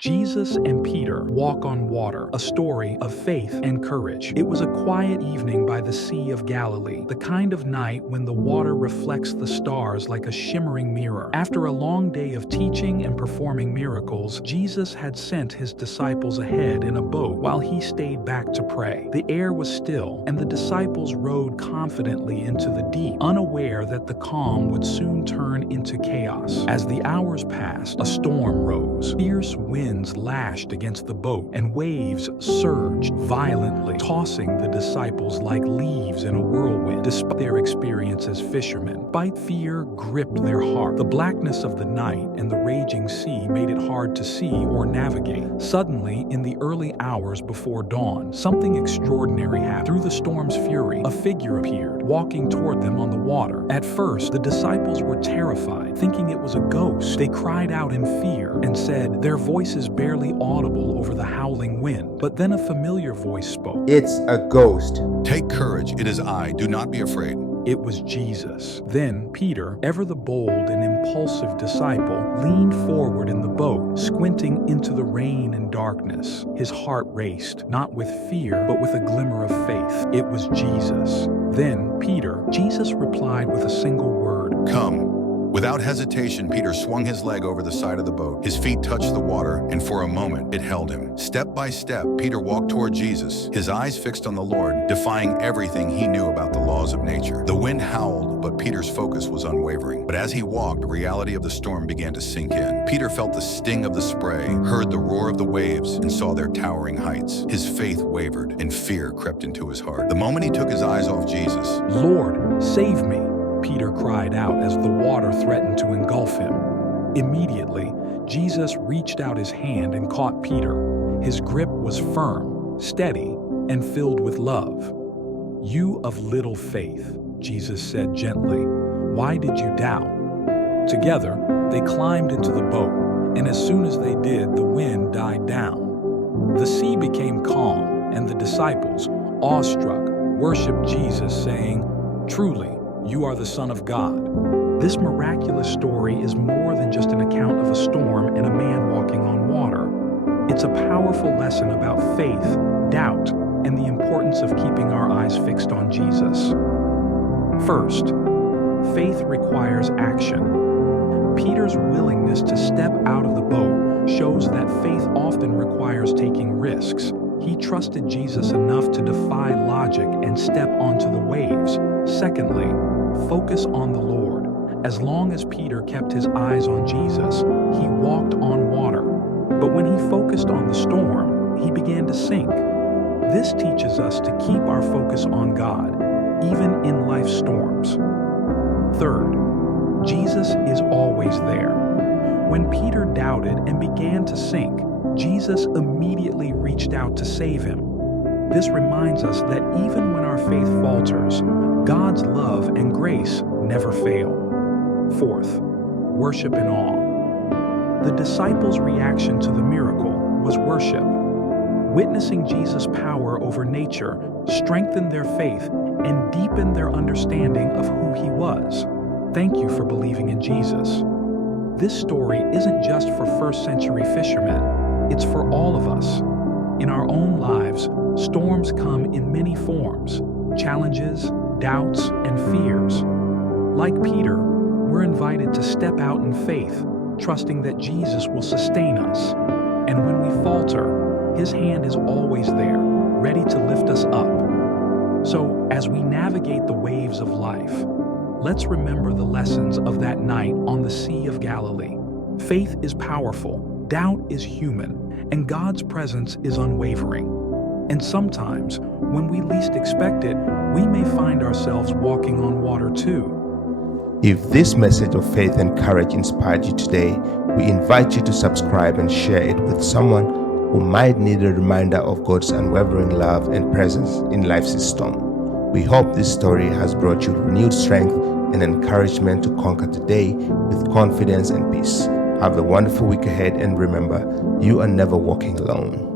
Jesus and Peter walk on water, a story of faith and courage. It was a quiet evening by the Sea of Galilee, the kind of night when the water reflects the stars like a shimmering mirror. After a long day of teaching and performing miracles, Jesus had sent his disciples ahead in a boat while he stayed back to pray. The air was still, and the disciples rowed confidently into the deep, unaware that the calm would soon turn into chaos. As the hours passed, a storm rose. Fierce winds lashed against the boat, and waves surged violently, tossing the disciples like leaves in a whirlwind. Despite their experience as fishermen, fear gripped their heart. The blackness of the night and the raging sea made it hard to see or navigate. Suddenly, in the early hours before dawn, something extraordinary happened. Through the storm's fury, a figure appeared, walking toward them on the water. At first, the disciples were terrified, thinking it was a ghost. They cried out in fear and said, their voices barely audible over the howling wind. But then a familiar voice spoke. It's a ghost. Take courage, it is I. Do not be afraid. It was Jesus. Then Peter, ever the bold and impulsive disciple, leaned forward in the boat, squinting into the rain and darkness. His heart raced, not with fear, but with a glimmer of faith. It was Jesus. Then Jesus replied with a single word. Come. Without hesitation, Peter swung his leg over the side of the boat. His feet touched the water, and for a moment, it held him. Step by step, Peter walked toward Jesus, his eyes fixed on the Lord, defying everything he knew about the laws of nature. The wind howled, but Peter's focus was unwavering. But as he walked, the reality of the storm began to sink in. Peter felt the sting of the spray, heard the roar of the waves, and saw their towering heights. His faith wavered, and fear crept into his heart. The moment he took his eyes off Jesus, "Lord, save me!" Peter cried out as the water threatened to engulf him. Immediately, Jesus reached out his hand and caught Peter. His grip was firm, steady, and filled with love. "You of little faith," Jesus said gently, "why did you doubt?" Together, they climbed into the boat, and as soon as they did, the wind died down. The sea became calm, and the disciples, awestruck, worshiped Jesus, saying, "Truly, you are the Son of God." This miraculous story is more than just an account of a storm and a man walking on water. It's a powerful lesson about faith, doubt, and the importance of keeping our eyes fixed on Jesus. First, faith requires action. Peter's willingness to step out of the boat shows that faith often requires taking risks. He trusted Jesus enough to defy logic and step onto the waves. Secondly, focus on the Lord. As long as Peter kept his eyes on Jesus, he walked on water. But when he focused on the storm, he began to sink. This teaches us to keep our focus on God, even in life's storms. Third, Jesus is always there. When Peter doubted and began to sink, Jesus immediately reached out to save him. This reminds us that even when our faith falters, God's love and grace never fail. Fourth, worship in awe. The disciples' reaction to the miracle was worship. Witnessing Jesus' power over nature strengthened their faith and deepened their understanding of who he was. Thank you for believing in Jesus. This story isn't just for first-century fishermen, it's for all of us. In our own lives, storms come in many forms: challenges, doubts, and fears. Like Peter, we're invited to step out in faith, trusting that Jesus will sustain us. And when we falter, his hand is always there, ready to lift us up. So, as we navigate the waves of life, let's remember the lessons of that night on the Sea of Galilee. Faith is powerful, doubt is human, and God's presence is unwavering. And sometimes, when we least expect it, we may find ourselves walking on water too. If this message of faith and courage inspired you today, we invite you to subscribe and share it with someone who might need a reminder of God's unwavering love and presence in life's storm. We hope this story has brought you renewed strength and encouragement to conquer today with confidence and peace. Have a wonderful week ahead, and remember, you are never walking alone.